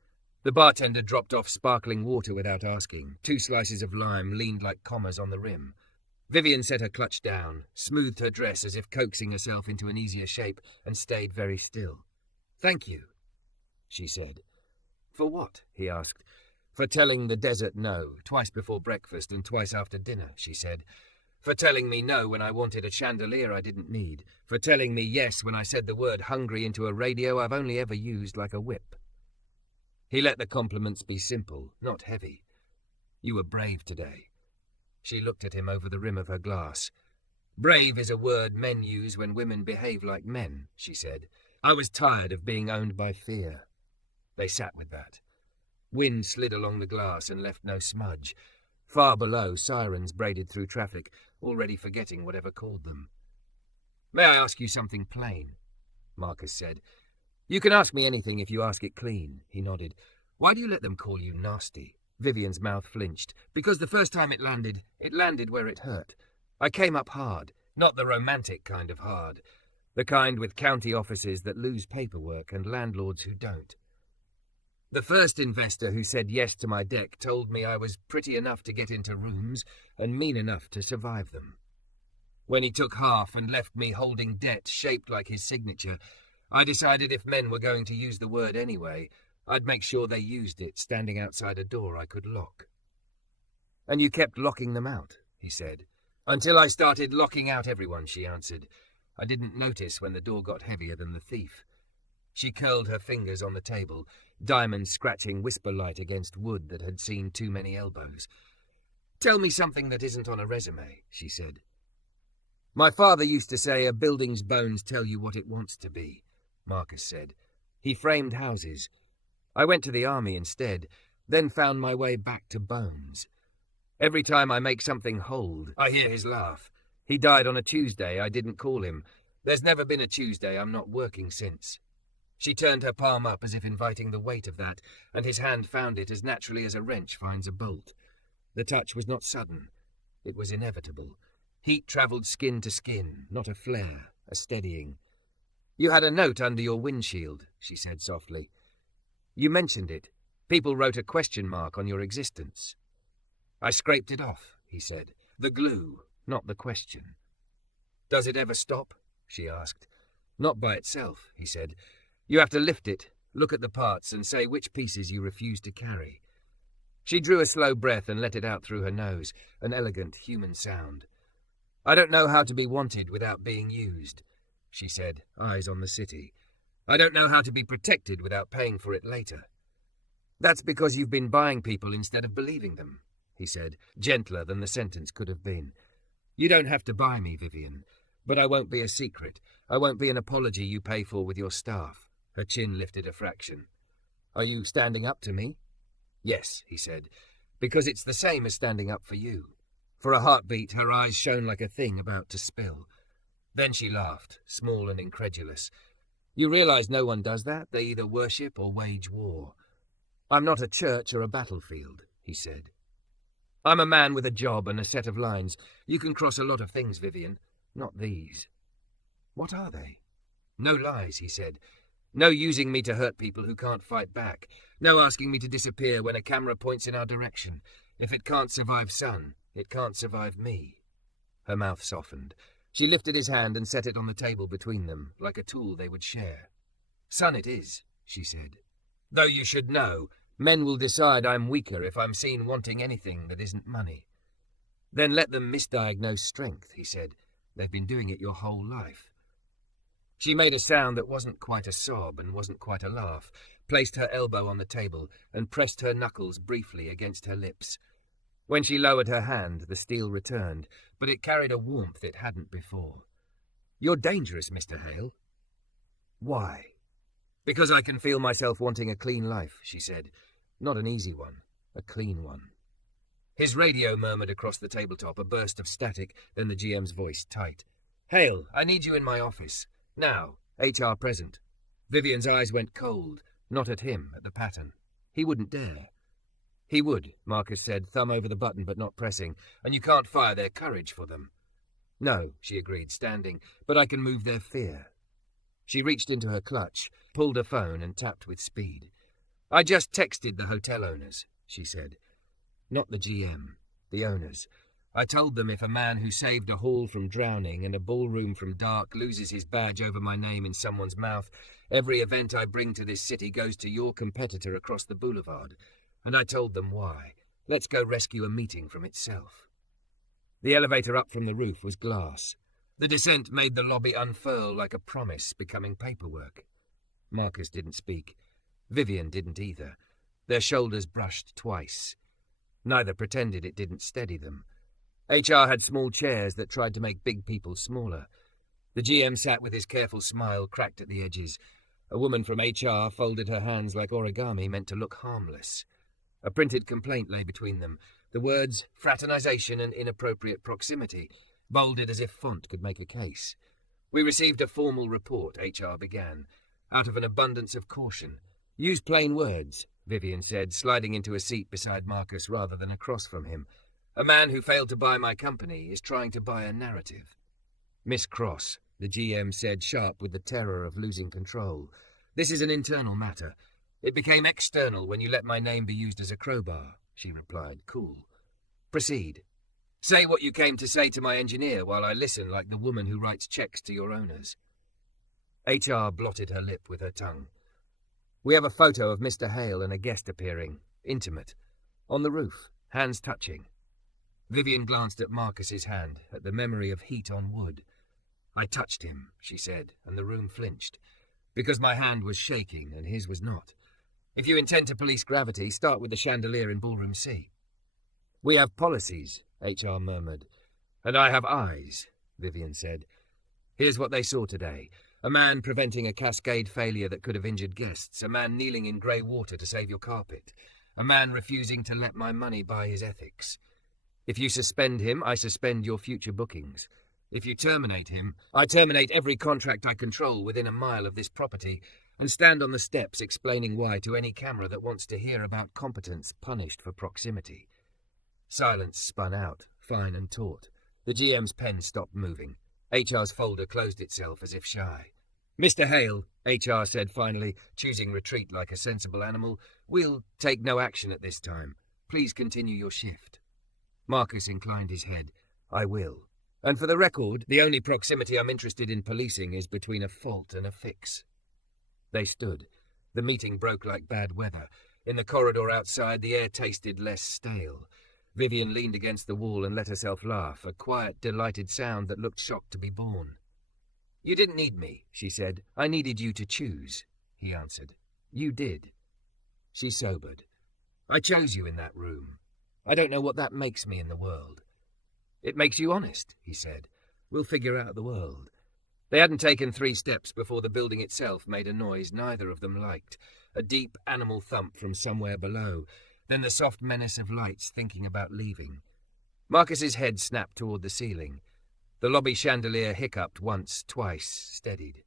The bartender dropped off sparkling water without asking. 2 slices of lime leaned like commas on the rim. Vivian set her clutch down, smoothed her dress as if coaxing herself into an easier shape, and stayed very still. "Thank you," she said. "For what?" he asked. "For telling the desert no, twice before breakfast and twice after dinner," she said. "For telling me no when I wanted a chandelier I didn't need. For telling me yes when I said the word hungry into a radio I've only ever used like a whip." He let the compliments be simple, not heavy. "You were brave today." She looked at him over the rim of her glass. "Brave is a word men use when women behave like men," she said. "I was tired of being owned by fear." They sat with that. Wind slid along the glass and left no smudge. Far below, sirens braided through traffic, already forgetting whatever called them. "May I ask you something plain?" Marcus said. "You can ask me anything if you ask it clean," he nodded. "Why do you let them call you nasty?" Vivian's mouth flinched. "Because the first time it landed where it hurt. I came up hard, not the romantic kind of hard, the kind with county offices that lose paperwork and landlords who don't. The first investor who said yes to my deck told me I was pretty enough to get into rooms and mean enough to survive them. When he took half and left me holding debt shaped like his signature, I decided if men were going to use the word anyway, I'd make sure they used it standing outside a door I could lock." "And you kept locking them out," he said. "Until I started locking out everyone," she answered. "I didn't notice when the door got heavier than the thief." She curled her fingers on the table, diamonds scratching whisper light against wood that had seen too many elbows. "Tell me something that isn't on a resume," she said. "My father used to say a building's bones tell you what it wants to be," Marcus said. "He framed houses. I went to the army instead, then found my way back to bones. Every time I make something hold, I hear his laugh. He died on a Tuesday. I didn't call him. There's never been a Tuesday. I'm not working since." She turned her palm up as if inviting the weight of that, and his hand found it as naturally as a wrench finds a bolt. The touch was not sudden. It was inevitable. Heat travelled skin to skin, not a flare, a steadying. "You had a note under your windshield," she said softly. "You mentioned it. People wrote a question mark on your existence." "I scraped it off," he said. "The glue, not the question." "Does it ever stop?" she asked. "Not by itself," he said. "You have to lift it, look at the parts, and say which pieces you refuse to carry." She drew a slow breath and let it out through her nose, an elegant human sound. "I don't know how to be wanted without being used," she said, eyes on the city. "I don't know how to be protected without paying for it later." "That's because you've been buying people instead of believing them," he said, gentler than the sentence could have been. "You don't have to buy me, Vivian, but I won't be a secret. I won't be an apology you pay for with your staff." Her chin lifted a fraction. "Are you standing up to me?" "Yes," he said, "because it's the same as standing up for you." For a heartbeat, her eyes shone like a thing about to spill. Then she laughed, small and incredulous. "You realize no one does that? They either worship or wage war." "I'm not a church or a battlefield," he said. I'm a man with a job and a set of lines. You can cross a lot of things, Vivian. Not these. What are they? No lies, he said. No using me to hurt people who can't fight back. No asking me to disappear when a camera points in our direction. If it can't survive sun, it can't survive me. Her mouth softened. She lifted his hand and set it on the table between them, like a tool they would share. Sun it is, she said. Though you should know, men will decide I'm weaker if I'm seen wanting anything that isn't money. Then let them misdiagnose strength, he said. They've been doing it your whole life. She made a sound that wasn't quite a sob and wasn't quite a laugh, placed her elbow on the table and pressed her knuckles briefly against her lips. When she lowered her hand, the steel returned, but it carried a warmth it hadn't before. You're dangerous, Mr. Hale. Why? Because I can feel myself wanting a clean life, she said. Not an easy one, a clean one. His radio murmured across the tabletop, a burst of static, then the GM's voice tight. Hale, I need you in my office. Now, HR present. Vivian's eyes went cold, not at him, at the pattern. He wouldn't dare. He would, Marcus said, thumb over the button but not pressing, and you can't fire their courage for them. No, she agreed, standing, but I can move their fear. She reached into her clutch, pulled a phone and tapped with speed. I just texted the hotel owners, she said. Not the GM, the owners. I told them if a man who saved a hall from drowning and a ballroom from dark loses his badge over my name in someone's mouth, every event I bring to this city goes to your competitor across the boulevard. And I told them why. Let's go rescue a meeting from itself. The elevator up from the roof was glass. The descent made the lobby unfurl like a promise, becoming paperwork. Marcus didn't speak. Vivian didn't either. Their shoulders brushed twice. Neither pretended it didn't steady them. HR had small chairs that tried to make big people smaller. The GM sat with his careful smile cracked at the edges. A woman from HR folded her hands like origami meant to look harmless. A printed complaint lay between them. The words fraternization and inappropriate proximity, bolded as if font could make a case. We received a formal report, HR began, out of an abundance of caution. Use plain words, Vivian said, sliding into a seat beside Marcus rather than across from him. A man who failed to buy my company is trying to buy a narrative. Miss Cross, the GM said, sharp with the terror of losing control. This is an internal matter. It became external when you let my name be used as a crowbar, she replied, cool. Proceed. Say what you came to say to my engineer while I listen like the woman who writes checks to your owners. HR blotted her lip with her tongue. We have a photo of Mr. Hale and a guest appearing, intimate, on the roof, hands touching. Vivian glanced at Marcus's hand, at the memory of heat on wood. I touched him, she said, and the room flinched, because my hand was shaking and his was not. If you intend to police gravity, start with the chandelier in Ballroom C. We have policies, HR murmured. And I have eyes, Vivian said. Here's what they saw today. A man preventing a cascade failure that could have injured guests. A man kneeling in grey water to save your carpet. A man refusing to let my money buy his ethics. If you suspend him, I suspend your future bookings. If you terminate him, I terminate every contract I control within a mile of this property and stand on the steps explaining why to any camera that wants to hear about competence punished for proximity. Silence spun out, fine and taut. The GM's pen stopped moving. HR's folder closed itself as if shy. Mr. Hale, HR said finally, choosing retreat like a sensible animal, we'll take no action at this time. Please continue your shift. Marcus inclined his head. I will. And for the record, the only proximity I'm interested in policing is between a fault and a fix. They stood. The meeting broke like bad weather. In the corridor outside, the air tasted less stale. Vivian leaned against the wall and let herself laugh, a quiet, delighted sound that looked shocked to be born. You didn't need me, she said. I needed you to choose, he answered. You did. She sobered. I chose you in that room. I don't know what that makes me in the world. It makes you honest, he said. We'll figure out the world. They hadn't taken 3 steps before the building itself made a noise neither of them liked, a deep animal thump from somewhere below, then the soft menace of lights thinking about leaving. Marcus's head snapped toward the ceiling. The lobby chandelier hiccuped once, twice, steadied.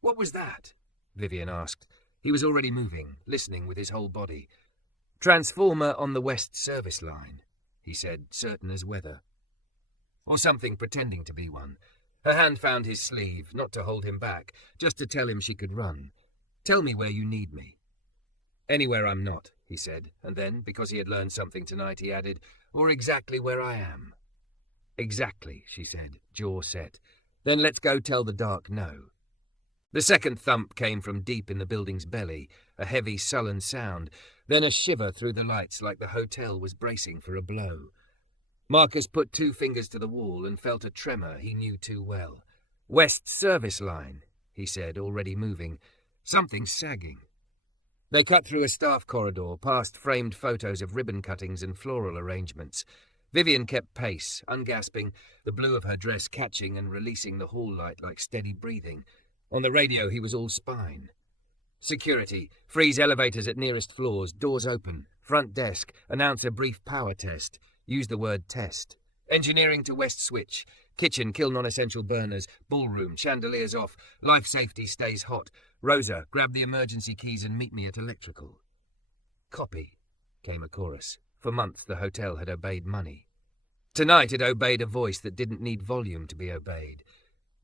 What was that? Vivian asked. He was already moving, listening with his whole body. Transformer on the west service line, he said, certain as weather. Or something pretending to be one. Her hand found his sleeve, not to hold him back, just to tell him she could run. Tell me where you need me. Anywhere I'm not, he said, and then, because he had learned something tonight, he added, or exactly where I am. Exactly, she said, jaw set. Then let's go tell the dark no. The second thump came from deep in the building's belly, a heavy, sullen sound, then a shiver through the lights like the hotel was bracing for a blow. Marcus put 2 fingers to the wall and felt a tremor he knew too well. West Service Line, he said, already moving. Something sagging. They cut through a staff corridor, past framed photos of ribbon cuttings and floral arrangements. Vivian kept pace, ungasping, the blue of her dress catching and releasing the hall light like steady breathing. On the radio, he was all spine. Security, freeze elevators at nearest floors, doors open, front desk, announce a brief power test. Use the word test. Engineering to West Switch. Kitchen, kill non-essential burners. Ballroom, chandeliers off. Life safety stays hot. Rosa, grab the emergency keys and meet me at electrical. Copy, came a chorus. For months the hotel had obeyed money. Tonight it obeyed a voice that didn't need volume to be obeyed.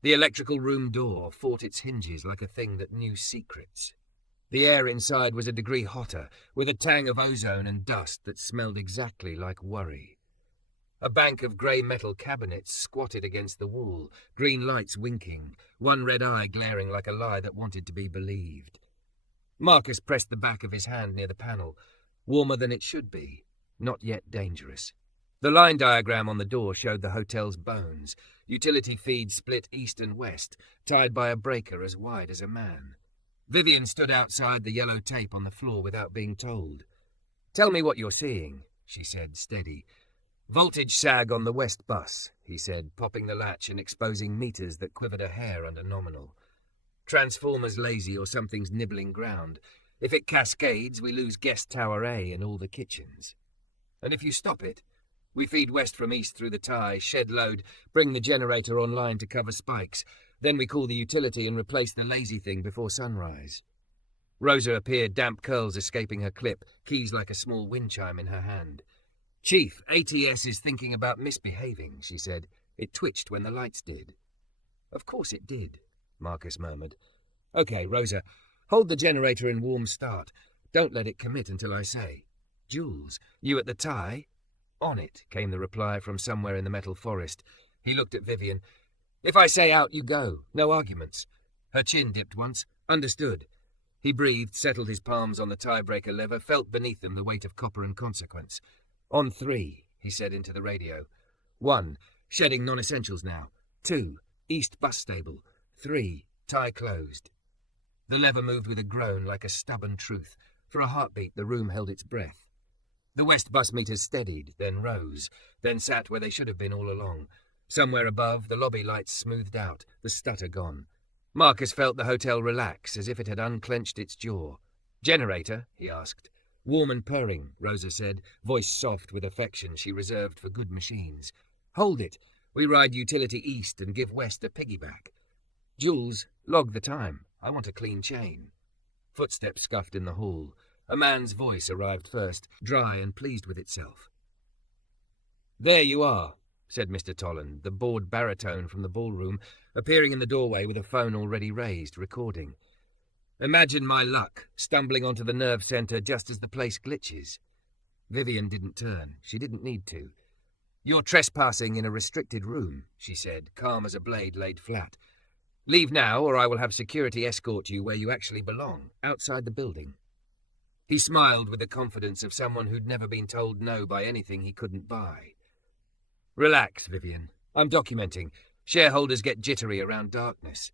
The electrical room door fought its hinges like a thing that knew secrets. The air inside was a degree hotter, with a tang of ozone and dust that smelled exactly like worry. A bank of grey metal cabinets squatted against the wall, green lights winking, one red eye glaring like a lie that wanted to be believed. Marcus pressed the back of his hand near the panel, warmer than it should be, not yet dangerous. The line diagram on the door showed the hotel's bones, utility feed split east and west, tied by a breaker as wide as a man. Vivian stood outside the yellow tape on the floor without being told. Tell me what you're seeing, she said, steady. Voltage sag on the west bus, he said, popping the latch and exposing meters that quivered a hair under nominal. Transformer's lazy or something's nibbling ground. If it cascades, we lose guest tower A and all the kitchens. And if you stop it, we feed west from east through the tie, shed load, bring the generator online to cover spikes. Then we call the utility and replace the lazy thing before sunrise. Rosa appeared, damp curls escaping her clip, keys like a small wind chime in her hand. Chief, ATS is thinking about misbehaving, she said. It twitched when the lights did. Of course it did, Marcus murmured. Okay, Rosa, hold the generator in warm start. Don't let it commit until I say. Jules, you at the tie? On it, came the reply from somewhere in the metal forest. He looked at Vivian. If I say out, you go. No arguments. Her chin dipped once. Understood. He breathed, settled his palms on the tiebreaker lever, felt beneath them the weight of copper and consequence. On 3, he said into the radio. 1, shedding non-essentials now. 2, east bus stable. 3, tie closed. The lever moved with a groan like a stubborn truth. For a heartbeat, the room held its breath. The west bus meters steadied, then rose, then sat where they should have been all along. Somewhere above, the lobby lights smoothed out, the stutter gone. Marcus felt the hotel relax, as if it had unclenched its jaw. Generator? He asked. Warm and purring, Rosa said, voice soft with affection she reserved for good machines. Hold it. We ride utility east and give west a piggyback. Jules, log the time. I want a clean chain. Footsteps scuffed in the hall. A man's voice arrived first, dry and pleased with itself. There you are, said Mr. Tolland, the bored baritone from the ballroom, appearing in the doorway with a phone already raised, recording. Imagine my luck, stumbling onto the nerve centre just as the place glitches. Vivian didn't turn. She didn't need to. You're trespassing in a restricted room, she said, calm as a blade laid flat. Leave now, or I will have security escort you where you actually belong, outside the building. He smiled with the confidence of someone who'd never been told no by anything he couldn't buy. Relax, Vivian. I'm documenting. Shareholders get jittery around darkness.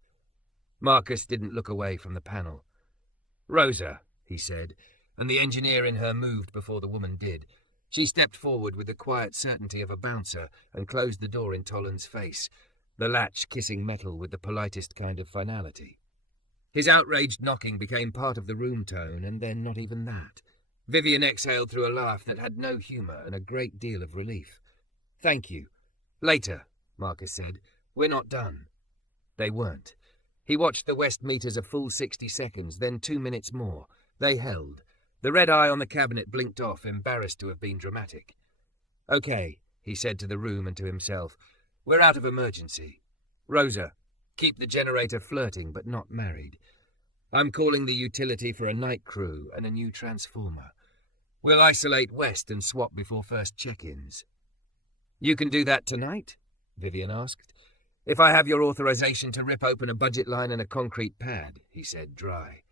Marcus didn't look away from the panel. Rosa, he said, and the engineer in her moved before the woman did. She stepped forward with the quiet certainty of a bouncer and closed the door in Tolland's face, the latch kissing metal with the politest kind of finality. His outraged knocking became part of the room tone, and then not even that. Vivian exhaled through a laugh that had no humour and a great deal of relief. Thank you. Later, Marcus said. We're not done. They weren't. He watched the west meters a full 60 seconds, then 2 minutes more. They held. The red eye on the cabinet blinked off, embarrassed to have been dramatic. "Okay," he said to the room and to himself. "We're out of emergency. Rosa, keep the generator flirting but not married. I'm calling the utility for a night crew and a new transformer. We'll isolate west and swap before first check-ins." "You can do that tonight?" Vivian asked. "If I have your authorization to rip open a budget line and a concrete pad," he said, dry.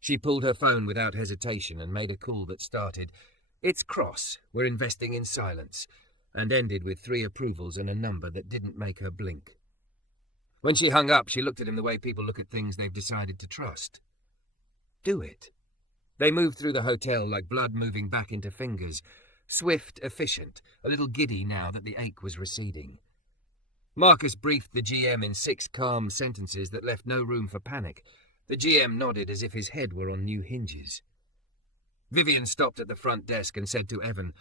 She pulled her phone without hesitation and made a call that started, "It's Cross, we're investing in silence," and ended with 3 approvals and a number that didn't make her blink. When she hung up, she looked at him the way people look at things they've decided to trust. Do it. They moved through the hotel like blood moving back into fingers, swift, efficient, a little giddy now that the ache was receding. Marcus briefed the GM in 6 calm sentences that left no room for panic. The GM nodded as if his head were on new hinges. Vivian stopped at the front desk and said to Evan,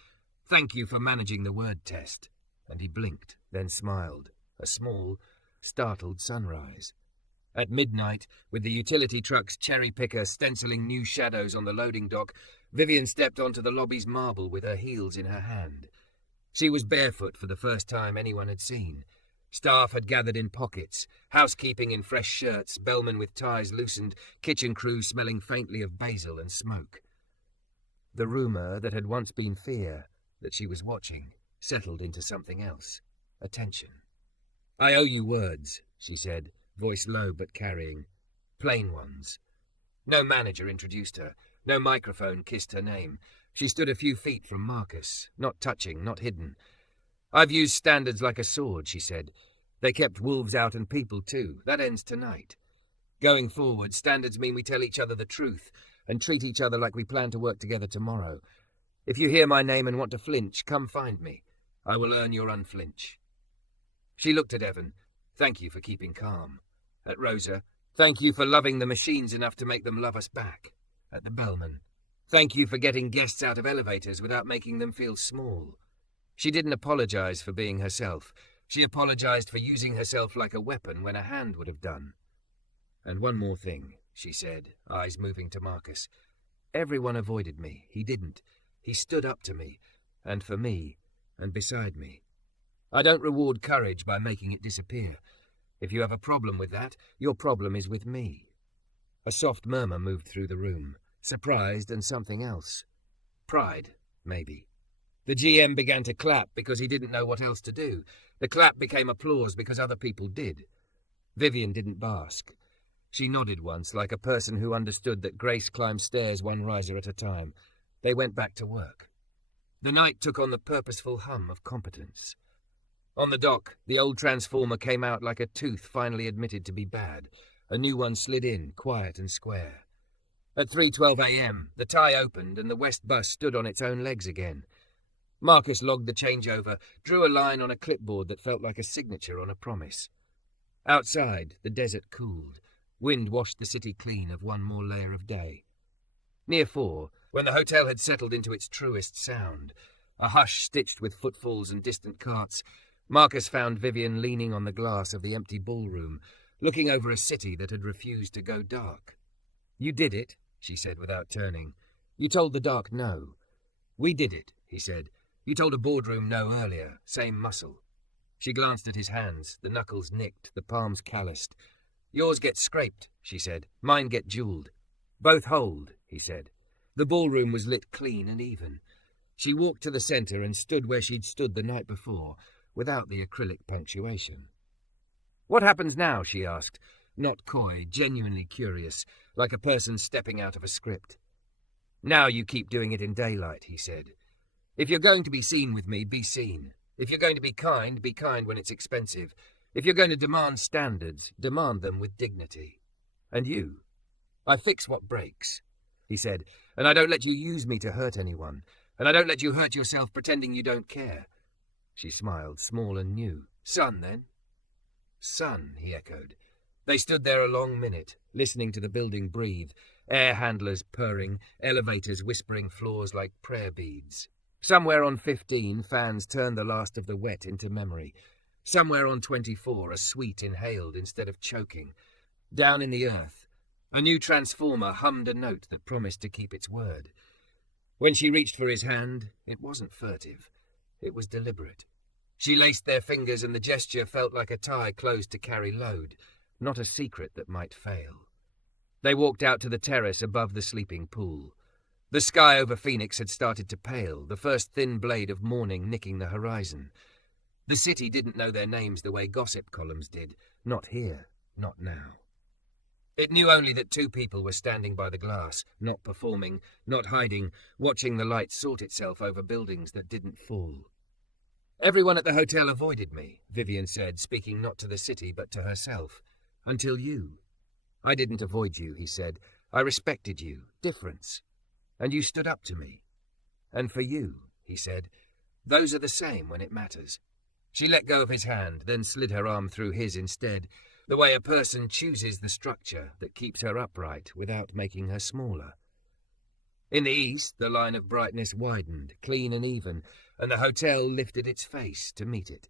"Thank you for managing the word test." And he blinked, then smiled, a small, startled sunrise. At midnight, with the utility truck's cherry picker stenciling new shadows on the loading dock, Vivian stepped onto the lobby's marble with her heels in her hand. She was barefoot for the first time anyone had seen. Staff had gathered in pockets, housekeeping in fresh shirts, bellmen with ties loosened, kitchen crew smelling faintly of basil and smoke. The rumour that had once been fear, that she was watching, settled into something else. Attention. "I owe you words," she said, voice low but carrying. "Plain ones." No manager introduced her. No microphone kissed her name. She stood a few feet from Marcus, not touching, not hidden. "I've used standards like a sword," she said. "They kept wolves out and people too. That ends tonight. Going forward, standards mean we tell each other the truth and treat each other like we plan to work together tomorrow. If you hear my name and want to flinch, come find me. I will earn your unflinch." She looked at Evan. "Thank you for keeping calm." At Rosa, "Thank you for loving the machines enough to make them love us back." At the bellman, "Thank you for getting guests out of elevators without making them feel small." She didn't apologize for being herself. She apologized for using herself like a weapon when a hand would have done. "And one more thing," she said, eyes moving to Marcus. "Everyone avoided me. He didn't. He stood up to me, and for me, and beside me. I don't reward courage by making it disappear. If you have a problem with that, your problem is with me." A soft murmur moved through the room, surprised and something else. Pride, maybe. The GM began to clap because he didn't know what else to do. The clap became applause because other people did. Vivian didn't bask. She nodded once, like a person who understood that grace climbs stairs one riser at a time. They went back to work. The night took on the purposeful hum of competence. On the dock, the old transformer came out like a tooth finally admitted to be bad. A new one slid in, quiet and square. At 3:12 a.m., the tie opened and the west bus stood on its own legs again. Marcus logged the changeover, drew a line on a clipboard that felt like a signature on a promise. Outside, the desert cooled. Wind washed the city clean of one more layer of day. Near 4, when the hotel had settled into its truest sound, a hush stitched with footfalls and distant carts, Marcus found Vivian leaning on the glass of the empty ballroom, looking over a city that had refused to go dark. "You did it," she said without turning. "You told the dark no." "We did it," he said. "You told a boardroom no earlier, same muscle." She glanced at his hands, the knuckles nicked, the palms calloused. "Yours get scraped," she said. "Mine get jeweled." "Both hold," he said. The ballroom was lit clean and even. She walked to the center and stood where she'd stood the night before, without the acrylic punctuation. "What happens now?" she asked, not coy, genuinely curious, like a person stepping out of a script. "Now you keep doing it in daylight," he said. "If you're going to be seen with me, be seen. If you're going to be kind when it's expensive. If you're going to demand standards, demand them with dignity. And you? I fix what breaks," he said, "and I don't let you use me to hurt anyone, and I don't let you hurt yourself pretending you don't care." She smiled, small and new. "Son, then?" "Son," he echoed. They stood there a long minute, listening to the building breathe, air handlers purring, elevators whispering floors like prayer beads. Somewhere on 15, fans turned the last of the wet into memory. Somewhere on 24, a sweet inhaled instead of choking. Down in the earth, a new transformer hummed a note that promised to keep its word. When she reached for his hand, it wasn't furtive. It was deliberate. She laced their fingers and the gesture felt like a tie closed to carry load, not a secret that might fail. They walked out to the terrace above the sleeping pool. The sky over Phoenix had started to pale, the first thin blade of morning nicking the horizon. The city didn't know their names the way gossip columns did. Not here, not now. It knew only that two people were standing by the glass, not performing, not hiding, watching the light sort itself over buildings that didn't fall. "Everyone at the hotel avoided me," Vivian said, speaking not to the city but to herself. "Until you." "I didn't avoid you," he said. "I respected you. Difference. And you stood up to me. And for you," he said, "those are the same when it matters." She let go of his hand, then slid her arm through his instead, the way a person chooses the structure that keeps her upright without making her smaller. In the east, the line of brightness widened, clean and even, and the hotel lifted its face to meet it.